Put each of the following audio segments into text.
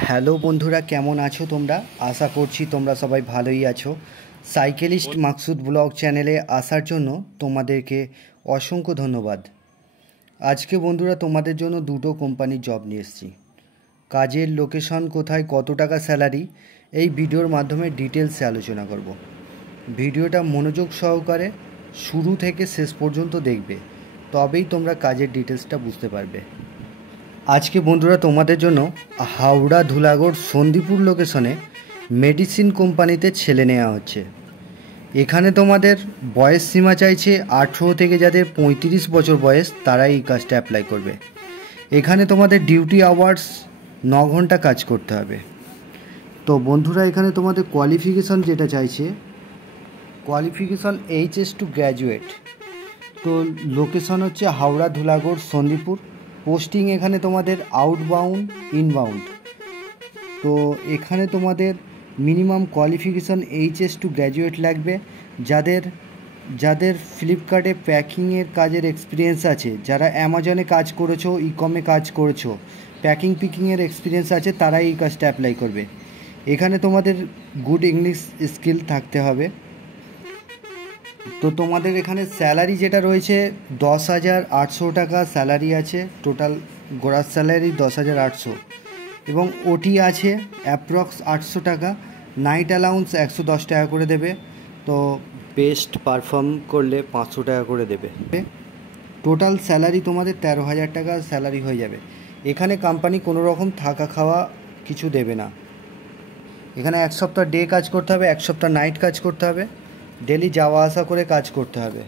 Hello বন্ধুরা, কেমন আছো তোমরা? আশা করছি তোমরা সবাই ভালোই আছো। সাইকেলিস্ট মাকসুদ ব্লগ চ্যানেলে আসার জন্য তোমাদেরকে অসংখ্য ধন্যবাদ। আজকে বন্ধুরা তোমাদের জন্য দুটো কোম্পানির জব নিয়ে এসেছি। কাজের লোকেশন কোথায়, কত টাকা স্যালারি, এই ভিডিওর মাধ্যমে ডিটেলসে আলোচনা করব। ভিডিওটা মনোযোগ সহকারে শুরু থেকে শেষ পর্যন্ত দেখবে, তবেই তোমরা কাজের ডিটেলসটা বুঝতে পারবে। আজকে বন্ধুরা তোমাদের জন্য হাওড়া ধুলাগড় সন্দীপুর লোকেশনে মেডিসিন কোম্পানিতে ছেলে নেওয়া হচ্ছে। এখানে তোমাদের বয়স সীমা চাইছে 18 থেকে যাদের 35 বছর বয়স তারাই এই কাজটা অ্যাপ্লাই করবে। এখানে তোমাদের ডিউটি আওয়ার্স 9 ঘন্টা কাজ করতে হবে। তো বন্ধুরা এখানে তোমাদের কোয়ালিফিকেশন যেটা চাইছে, কোয়ালিফিকেশন HS টু গ্র্যাজুয়েট। তো লোকেশন হচ্ছে হাওড়া ধুলাগড় সন্দীপুর। পোস্টিং এখানে তোমাদের আউটবাউন্ড ইনবাউন্ড। তো এখানে তোমাদের minimum qualification HS to graduate লাগবে। যাদের ফ্লিপকার্টে প্যাকিংয়ের কাজের এক্সপিরিয়েন্স আছে, যারা অ্যামাজনে কাজ করেছো, ইকমে কাজ করেছো, প্যাকিং পিকিংয়ের এক্সপিরিয়েন্স আছে, তারাই এই কাজটা অ্যাপ্লাই করবে। এখানে তোমাদের গুড ইংলিশ স্কিল থাকতে হবে। তো তোমাদের এখানে স্যালারি যেটা রয়েছে 10,800 টাকা স্যালারি আছে। টোটাল গ্রস স্যালারি 10,800 এবং ওটি আছে অ্যাপ্রক্স 800 টাকা। নাইট অ্যালাউন্স 110 টাকা করে দেবে। তো বেস্ট পারফর্ম করলে 500 টাকা করে দেবে। টোটাল স্যালারি তোমাদের 13,000 টাকা স্যালারি হয়ে যাবে। এখানে কোম্পানি কোনো রকম থাকা খাওয়া কিছু দেবে না। এখানে 1 সপ্তাহ ডে কাজ করতে হবে, 1 সপ্তাহ নাইট কাজ করতে হবে, ডেলি যাওয়া আসা করে কাজ করতে হবে।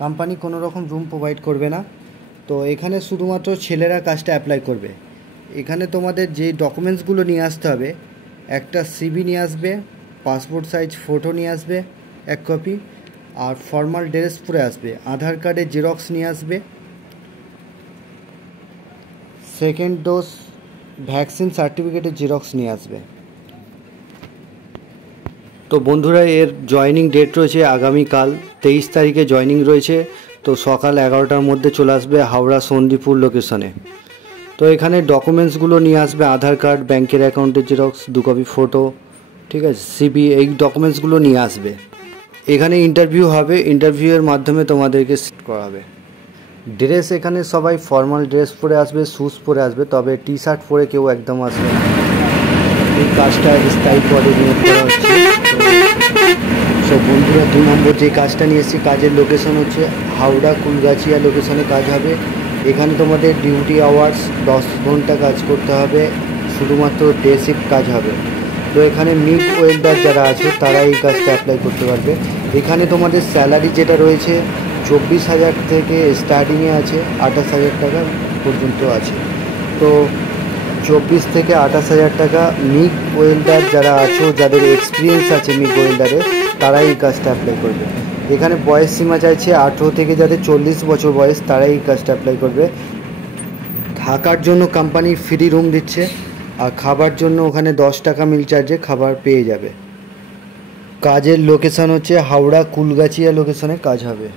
কোম্পানি কোনো রকম রুম প্রোভাইড করবে না। তো এখানে শুধুমাত্র ছেলেরা কাজটা অ্যাপ্লাই করবে। এখানে তোমাদের যে ডকুমেন্টসগুলো নিয়ে আসতে হবে, একটা CV নিয়ে আসবে, পাসপোর্ট সাইজ ফটো নিয়ে আসবে 1 কপি, আর ফর্মাল ড্রেস পরে আসবে, আধার কার্ডের জেরক্স নিয়ে আসবে, সেকেন্ড ডোজ ভ্যাকসিন সার্টিফিকেটের জেরক্স নিয়ে আসবে। তো বন্ধুরা এর জয়েনিং ডেট রয়েছে আগামীকাল 23 তারিখে জয়েনিং রয়েছে। তো সকাল 11টার মধ্যে চলে আসবে হাওড়া সন্দীপুর লোকেশনে। তো এখানে ডকুমেন্টসগুলো নিয়ে আসবে, আধার কার্ড, ব্যাংকের অ্যাকাউন্টের জেরক্স, 2 কপি ফটো, ঠিক আছে, CV, এই ডকুমেন্টসগুলো নিয়ে আসবে। এখানে ইন্টারভিউ হবে, ইন্টারভিউয়ের মাধ্যমে তোমাদেরকে সিলেক্ট করা হবে। ড্রেস এখানে সবাই ফর্মাল ড্রেস পরে আসবে, শ্যুজ পরে আসবে, তবে টি-শার্ট পরে কেউ একদম আসবে না। এই কাজটা স্থায়ী পদে নিয়োগ করা হচ্ছে। সব বন্ধুরা 2 নম্বর যে কাজটা নিয়ে এসেছি, কাজের লোকেশন হচ্ছে হাওড়া কুলগাছিয়া লোকেশনে কাজ হবে। এখানে তোমাদের ডিউটি আওয়ার্স 10 ঘন্টা কাজ করতে হবে, শুধুমাত্র ডে শিফট কাজ হবে। তো এখানে মিগ ওয়েল্ডার যারা আছে তারা এই কাজটা অ্যাপ্লাই করতে পারবে। এখানে তোমাদের স্যালারি যেটা রয়েছে 24,000 থেকে স্টার্টিংয়ে আছে, 28,000 টাকা পর্যন্ত আছে। তো 24 থেকে 28,000 টাকা। মিগ ওয়েল্ডার যারা আছো, যাদের এক্সপিরিয়েন্স আছে মিগ ওয়েল্ডারে, তারাই এই কাজটা অ্যাপ্লাই করবে। এখানে বয়স সীমা চাইছে 18 থেকে যাদের 40 বছর বয়স তারাই এই কাজটা অ্যাপ্লাই করবে। থাকার জন্য কোম্পানি ফ্রি রুম দিচ্ছে, আর খাবার জন্য ওখানে 10 টাকা মিল চার্জে খাবার পেয়ে যাবে। কাজের লোকেশন হচ্ছে হাওড়া কুলগাছিয়া লোকেশনে কাজ হবে।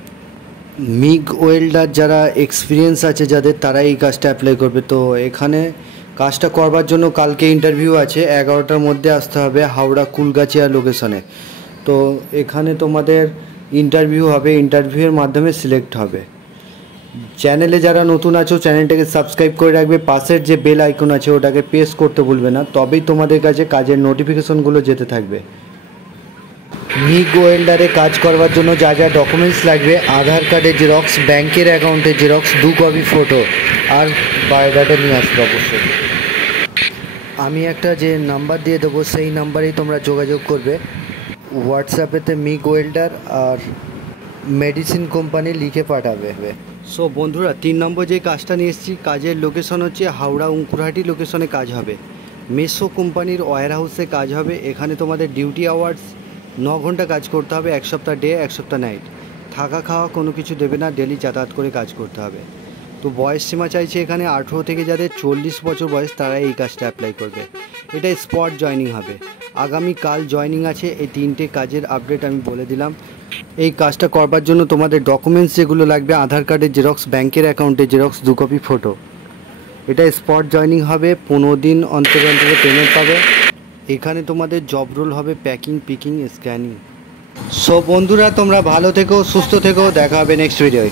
মিগ ওয়েল্ডার যারা এক্সপিরিয়েন্স আছে যাদের, তারা এই কাজটা অ্যাপ্লাই করবে। তো এখানে কাজটা করবার জন্য কালকে ইন্টারভিউ আছে, 11টার মধ্যে আসতে হবে হাওড়া কুলগাছিয়া লোকেশনে। তো এখানে তোমাদের ইন্টারভিউ হবে, ইন্টারভিউয়ের মাধ্যমে সিলেক্ট হবে। চ্যানেলে যারা নতুন আছো চ্যানেলটাকে সাবস্ক্রাইব করে রাখবে, পাশের যে বেল আইকন আছে ওটাকে প্রেস করতে ভুলবে না, তবেই তোমাদের কাছে কাজের নোটিফিকেশনগুলো যেতে থাকবে। মিগ ওয়েল্ডারে কাজ করবার জন্য যা যা ডকুমেন্টস লাগবে, আধার কার্ডের জেরক্স, ব্যাংকের অ্যাকাউন্টের জেরক্স, 2 কপি ফটো, আর বায়োডাটা নিয়ে আসবে অবশ্যই। আমি একটা যে নাম্বার দিয়ে দেবো সেই নাম্বারেই তোমরা যোগাযোগ করবে। হোয়াটসঅ্যাপেতে মিগ ওয়েল্ডার আর মেডিসিন কোম্পানি লিখে পাঠাবে। সো বন্ধুরা 3 নম্বর যে কাজটা নিয়ে এসেছি, কাজের লোকেশন হচ্ছে হাওড়া উঙ্কুরহাটি লোকেশনে কাজ হবে। মেসো কোম্পানির ওয়্যার হাউসে কাজ হবে। এখানে তোমাদের ডিউটি আওয়ার্স 9 ঘন্টা কাজ করতে হবে, 1 সপ্তাহ ডে, 1 সপ্তাহ নাইট। থাকা খাওয়া কোনো কিছু দেবে না, ডেলি যাতায়াত করে কাজ করতে হবে। তো বয়স সীমা চাইছে এখানে 18 থেকে যাদের 40 বছর বয়স তারাই এই কাজটা অ্যাপ্লাই করবে। এটা স্পট জয়নিং হবে। আগামীকাল জয়নিং আছে। এই 3টে কাজের আপডেট আমি বলে দিলাম। এই কাজটা করবার জন্য তোমাদের ডকুমেন্টস যেগুলো লাগবে, আধার কার্ডের জেরক্স, ব্যাংকের অ্যাকাউন্টের জেরক্স, 2 কপি ফটো। এটা স্পট জয়নিং হবে, 15 দিন অন্তর অন্তর পেমেন্ট পাবে। এখানে তোমাদের জব রোল হবে প্যাকিং, পিকিং, স্ক্যানিং। সো বন্ধুরা তোমরা ভালো থেকো, সুস্থ থেকো, দেখা হবে নেক্সট ভিডিওয়।